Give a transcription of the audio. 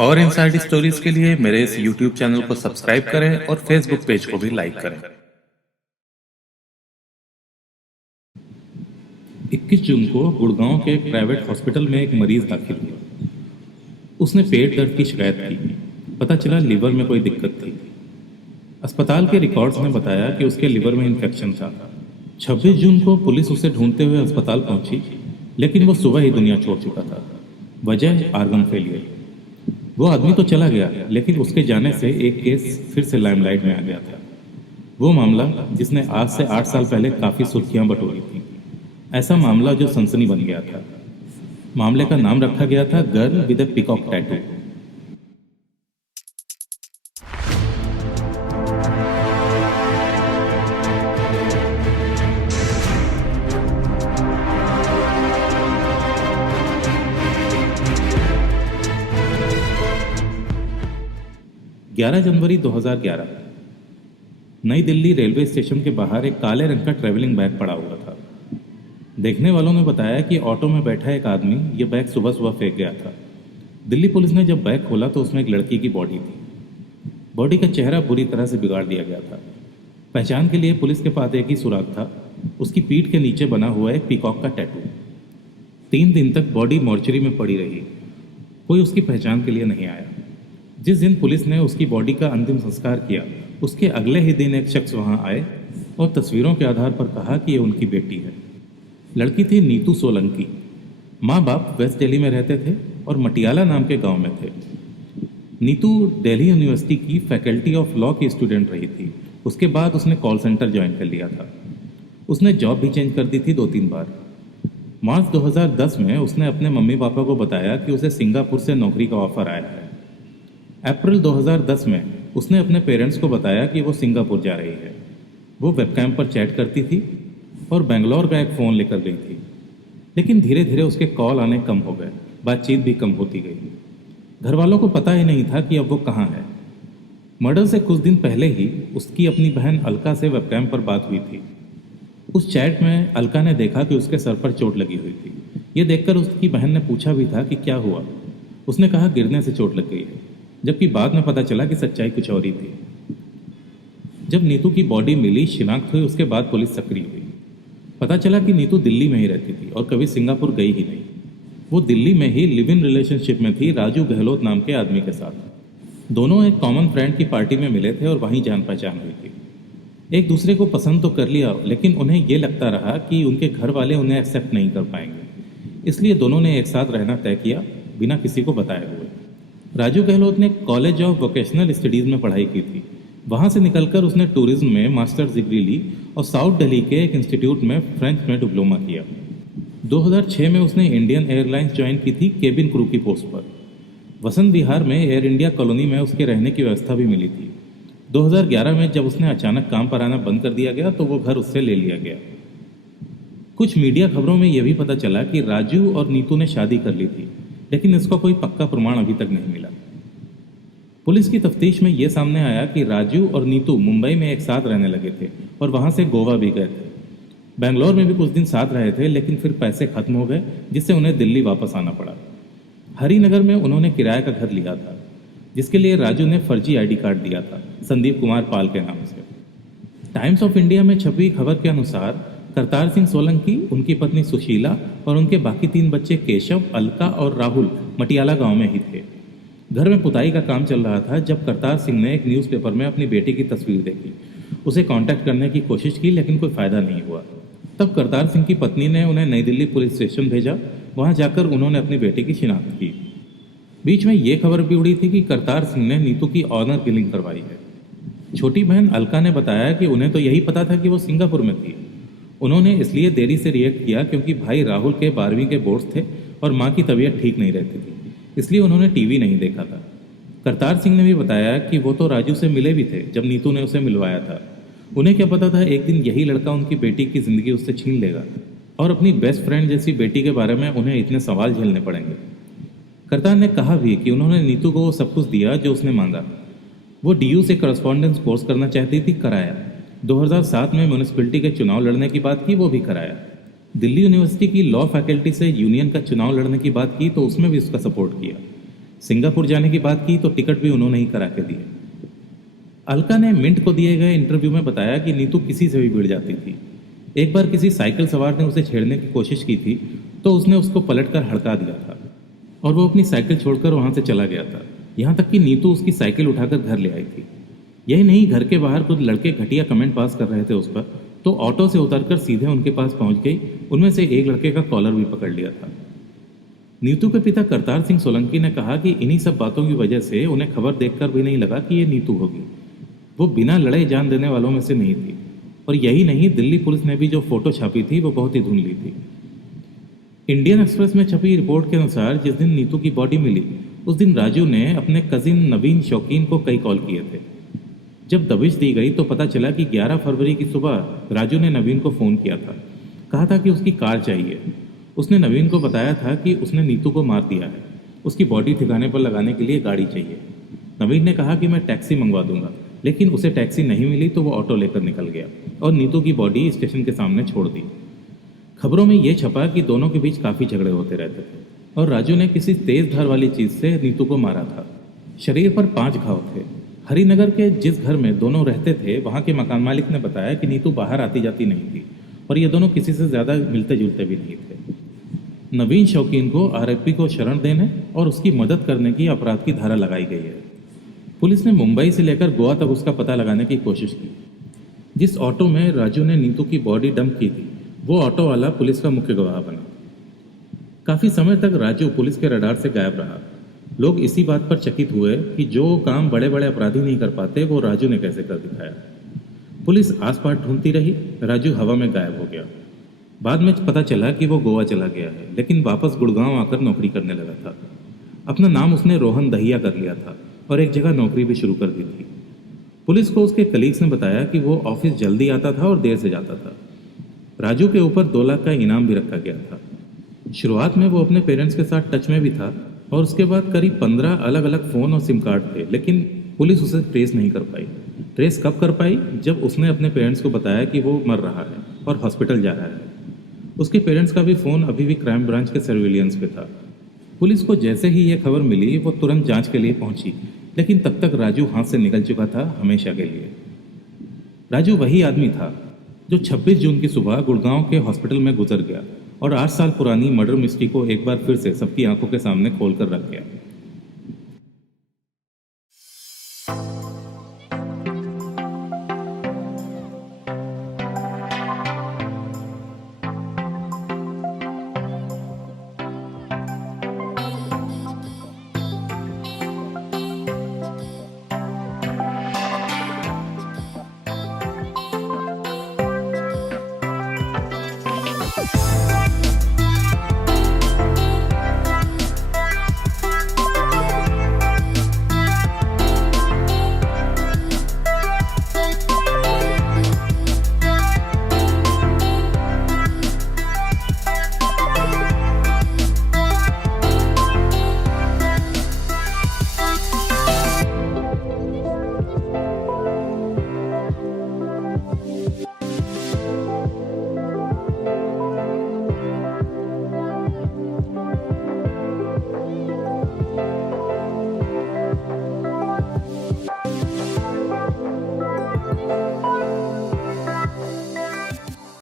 और inside stories के लिए मेरे इस YouTube चैनल को सब्सक्राइब करें और Facebook पेज को भी लाइक करें। 21 जून को गुड़गांव के एक प्राइवेट हॉस्पिटल में एक मरीज दाखिल हुआ। उसने पेट दर्द की शिकायत की। पता चला लीवर में कोई दिक्कत थी। अस्पताल के रिकॉर्ड्स ने बताया कि उसके लीवर में इन्फेक्शन था। 26 जून को पुलिस उसे ढूंढते हुए अस्पताल पहुंची, लेकिन वो सुबह ही दुनिया छोड़ चुका था। वजह आर्गन फेलियर। वो आदमी तो चला गया, लेकिन उसके जाने से एक केस फिर से लाइमलाइट में आ गया था। वो मामला जिसने आज से 8 साल पहले काफ़ी सुर्खियां बटोरी थी। ऐसा मामला जो सनसनी बन गया था। मामले का नाम रखा गया था girl with a peacock tattoo. जनवरी 2011 नई दिल्ली रेलवे स्टेशन के बाहर एक काले रंग का ट्रैवलिंग बैग पड़ा हुआ था। देखने वालों ने बताया कि ऑटो में बैठा एक आदमी ये बैग सुबह सुबह फेंक गया था। दिल्ली पुलिस ने जब बैग खोला तो उसमें एक लड़की की बॉडी थी। बॉडी का चेहरा बुरी तरह से बिगाड़ दिया गया था। पहचान के लिए पुलिस के पास एक ही सुराग था, उसकी पीठ के नीचे बना हुआ एक पीकॉक का टैटू। 3 दिन तक बॉडी मॉर्चरी में पड़ी रही। कोई उसकी पहचान के लिए नहीं आया। जिस दिन पुलिस ने उसकी बॉडी का अंतिम संस्कार किया, उसके अगले ही दिन एक शख्स वहां आए और तस्वीरों के आधार पर कहा कि ये उनकी बेटी है। लड़की थी नीतू सोलंकी। माँ बाप वेस्ट दिल्ली में रहते थे और मटियाला नाम के गांव में थे। नीतू दिल्ली यूनिवर्सिटी की फैकल्टी ऑफ लॉ की स्टूडेंट रही थी। उसके बाद उसने कॉल सेंटर ज्वाइन कर लिया था। उसने जॉब भी चेंज कर दी थी 2-3 बार। मार्च 2010 में उसने अपने मम्मी पापा को बताया कि उसे सिंगापुर से नौकरी का ऑफर आया है। अप्रैल 2010 में उसने अपने पेरेंट्स को बताया कि वो सिंगापुर जा रही है। वो वेबकैम पर चैट करती थी और बेंगलोर का एक फ़ोन लेकर गई थी। लेकिन धीरे धीरे उसके कॉल आने कम हो गए, बातचीत भी कम होती गई। घर वालों को पता ही नहीं था कि अब वो कहाँ है। मर्डर से कुछ दिन पहले ही उसकी अपनी बहन अलका से वेबकैम पर बात हुई थी। उस चैट में अलका ने देखा कि उसके सर पर चोट लगी हुई थी। ये देखकर उसकी बहन ने पूछा भी था कि क्या हुआ। उसने कहा गिरने से चोट लग गई है, जबकि बाद में पता चला कि सच्चाई कुछ और ही थी। जब नीतू की बॉडी मिली, शिनाख्त हुई, उसके बाद पुलिस सक्रिय हुई। पता चला कि नीतू दिल्ली में ही रहती थी और कभी सिंगापुर गई ही नहीं। वो दिल्ली में ही लिव इन रिलेशनशिप में थी राजू गहलोत नाम के आदमी के साथ। दोनों एक कॉमन फ्रेंड की पार्टी में मिले थे और वहीं जान पहचान हुई थी। एक दूसरे को पसंद तो कर लिया, लेकिन उन्हें ये लगता रहा कि उनके घर वाले उन्हें एक्सेप्ट नहीं कर पाएंगे। इसलिए दोनों ने एक साथ रहना तय किया, बिना किसी को बताए हुए। राजू गहलोत ने कॉलेज ऑफ वोकेशनल स्टडीज़ में पढ़ाई की थी। वहाँ से निकलकर उसने टूरिज्म में मास्टर्स डिग्री ली और साउथ दिल्ली के एक इंस्टीट्यूट में फ्रेंच में डिप्लोमा किया। 2006 में उसने इंडियन एयरलाइंस ज्वाइन की थी केबिन क्रू की पोस्ट पर। वसंत विहार में एयर इंडिया कॉलोनी में उसके रहने की व्यवस्था भी मिली थी। 2011 में जब उसने अचानक काम पर आना बंद कर दिया गया तो वो घर उससे ले लिया गया। कुछ मीडिया खबरों में यह भी पता चला कि राजू और नीतू ने शादी कर ली थी, लेकिन इसका कोई पक्का प्रमाण अभी तक नहीं मिला। पुलिस की तफ्तीश में यह सामने आया कि राजू और नीतू मुंबई में एक साथ रहने लगे थे और वहां से गोवा भी गए थे। बेंगलोर में भी कुछ दिन साथ रहे थे, लेकिन फिर पैसे खत्म हो गए, जिससे उन्हें दिल्ली वापस आना पड़ा। हरिनगर में उन्होंने किराए का घर लिया था, जिसके लिए राजू ने फर्जी आईडी कार्ड दिया था, संदीप कुमार पाल के नाम से। टाइम्स ऑफ इंडिया में छपी खबर के अनुसार करतार सिंह सोलंकी, उनकी पत्नी सुशीला और उनके बाकी 3 बच्चे केशव, अलका और राहुल मटियाला गांव में ही थे। घर में पुताई का काम चल रहा था जब करतार सिंह ने एक न्यूज़पेपर में अपनी बेटी की तस्वीर देखी। उसे कांटेक्ट करने की कोशिश की, लेकिन कोई फ़ायदा नहीं हुआ। तब करतार सिंह की पत्नी ने उन्हें नई दिल्ली पुलिस स्टेशन भेजा। वहां जाकर उन्होंने अपनी बेटी की शिनाख्त की। बीच में ये खबर भी उड़ी थी कि करतार सिंह ने नीतू की ऑनर किलिंग करवाई है। छोटी बहन अलका ने बताया कि उन्हें तो यही पता था कि वो सिंगापुर में थी। उन्होंने इसलिए देरी से रिएक्ट किया क्योंकि भाई राहुल के 12वीं के बोर्ड्स थे और माँ की तबीयत ठीक नहीं रहती थी, इसलिए उन्होंने टीवी नहीं देखा था। करतार सिंह ने भी बताया कि वो तो राजू से मिले भी थे जब नीतू ने उसे मिलवाया था। उन्हें क्या पता था एक दिन यही लड़का उनकी बेटी की ज़िंदगी उससे छीन लेगा और अपनी बेस्ट फ्रेंड जैसी बेटी के बारे में उन्हें इतने सवाल झेलने पड़ेंगे। करतार ने कहा भी कि उन्होंने नीतू को वो सब कुछ दिया जो उसने मांगा। वो DU से करस्पॉन्डेंस कोर्स करना चाहती थी, कराया। 2007 में म्यूनिसिपैलिटी के चुनाव लड़ने की बात की, वो भी कराया। दिल्ली यूनिवर्सिटी की लॉ फैकल्टी से यूनियन का चुनाव लड़ने की बात की तो उसमें भी उसका सपोर्ट किया। सिंगापुर जाने की बात की तो टिकट भी उन्होंने ही करा के दिए। अलका ने मिंट को दिए गए इंटरव्यू में बताया कि नीतू किसी से भी भिड़ जाती थी। एक बार किसी साइकिल सवार ने उसे छेड़ने की कोशिश की थी तो उसने उसको पलटकर हड़का दिया था और वो अपनी साइकिल छोड़कर वहां से चला गया था। यहाँ तक कि नीतू उसकी साइकिल उठाकर घर ले आई थी। यही नहीं, घर के बाहर कुछ लड़के घटिया कमेंट पास कर रहे थे उस पर, तो ऑटो से उतरकर सीधे उनके पास पहुंच गई। उनमें से एक लड़के का कॉलर भी पकड़ लिया था। नीतू के पिता करतार सिंह सोलंकी ने कहा कि इन्हीं सब बातों की वजह से उन्हें खबर देखकर भी नहीं लगा कि ये नीतू होगी। वो बिना लड़े जान देने वालों में से नहीं थी। और यही नहीं, दिल्ली पुलिस ने भी जो फोटो छापी थी वो बहुत ही धुंधली थी। इंडियन एक्सप्रेस में छपी रिपोर्ट के अनुसार जिस दिन नीतू की बॉडी मिली उस दिन राजू ने अपने कजिन नवीन शौकीन को कई कॉल किए थे। जब दबिश दी गई तो पता चला कि 11 फरवरी की सुबह राजू ने नवीन को फ़ोन किया था। कहा था कि उसकी कार चाहिए। उसने नवीन को बताया था कि उसने नीतू को मार दिया है, उसकी बॉडी ठिकाने पर लगाने के लिए गाड़ी चाहिए। नवीन ने कहा कि मैं टैक्सी मंगवा दूंगा, लेकिन उसे टैक्सी नहीं मिली तो वो ऑटो लेकर निकल गया और नीतू की बॉडी स्टेशन के सामने छोड़ दी। खबरों में यह छपा कि दोनों के बीच काफ़ी झगड़े होते रहते थे और राजू ने किसी तेज धार वाली चीज़ से नीतू को मारा था। शरीर पर 5 घाव थे। हरिनगर के जिस घर में दोनों रहते थे वहाँ के मकान मालिक ने बताया कि नीतू बाहर आती जाती नहीं थी और ये दोनों किसी से ज़्यादा मिलते जुलते भी नहीं थे। नवीन शौकीन को आरोपी को शरण देने और उसकी मदद करने की अपराध की धारा लगाई गई है। पुलिस ने मुंबई से लेकर गोवा तक उसका पता लगाने की कोशिश की। जिस ऑटो में राजू ने नीतू की बॉडी डंप की थी वो ऑटो वाला पुलिस का मुख्य गवाह बना। काफ़ी समय तक राजू पुलिस के रडार से गायब रहा। लोग इसी बात पर चकित हुए कि जो काम बड़े बड़े अपराधी नहीं कर पाते वो राजू ने कैसे कर दिखाया। पुलिस आसपास ढूंढती रही, राजू हवा में गायब हो गया। बाद में पता चला कि वो गोवा चला गया है, लेकिन वापस गुड़गांव आकर नौकरी करने लगा था। अपना नाम उसने रोहन दहिया कर लिया था और एक जगह नौकरी भी शुरू कर दी थी। पुलिस को उसके कलीग्स ने बताया कि वो ऑफिस जल्दी आता था और देर से जाता था। राजू के ऊपर 2 लाख का इनाम भी रखा गया था। शुरुआत में वो अपने पेरेंट्स के साथ टच में भी था और उसके बाद करीब 15 अलग अलग फ़ोन और सिम कार्ड थे, लेकिन पुलिस उसे ट्रेस नहीं कर पाई। ट्रेस कब कर पाई? जब उसने अपने पेरेंट्स को बताया कि वो मर रहा है और हॉस्पिटल जा रहा है। उसके पेरेंट्स का भी फ़ोन अभी भी क्राइम ब्रांच के सर्विलियंस पे था। पुलिस को जैसे ही ये खबर मिली वो तुरंत जांच के लिए पहुंची, लेकिन तब तक राजू हाथ से निकल चुका था हमेशा के लिए। राजू वही आदमी था जो 26 जून की सुबह गुड़गांव के हॉस्पिटल में गुजर गया और 8 साल पुरानी मर्डर मिस्ट्री को एक बार फिर से सबकी आंखों के सामने खोल कर रख गया।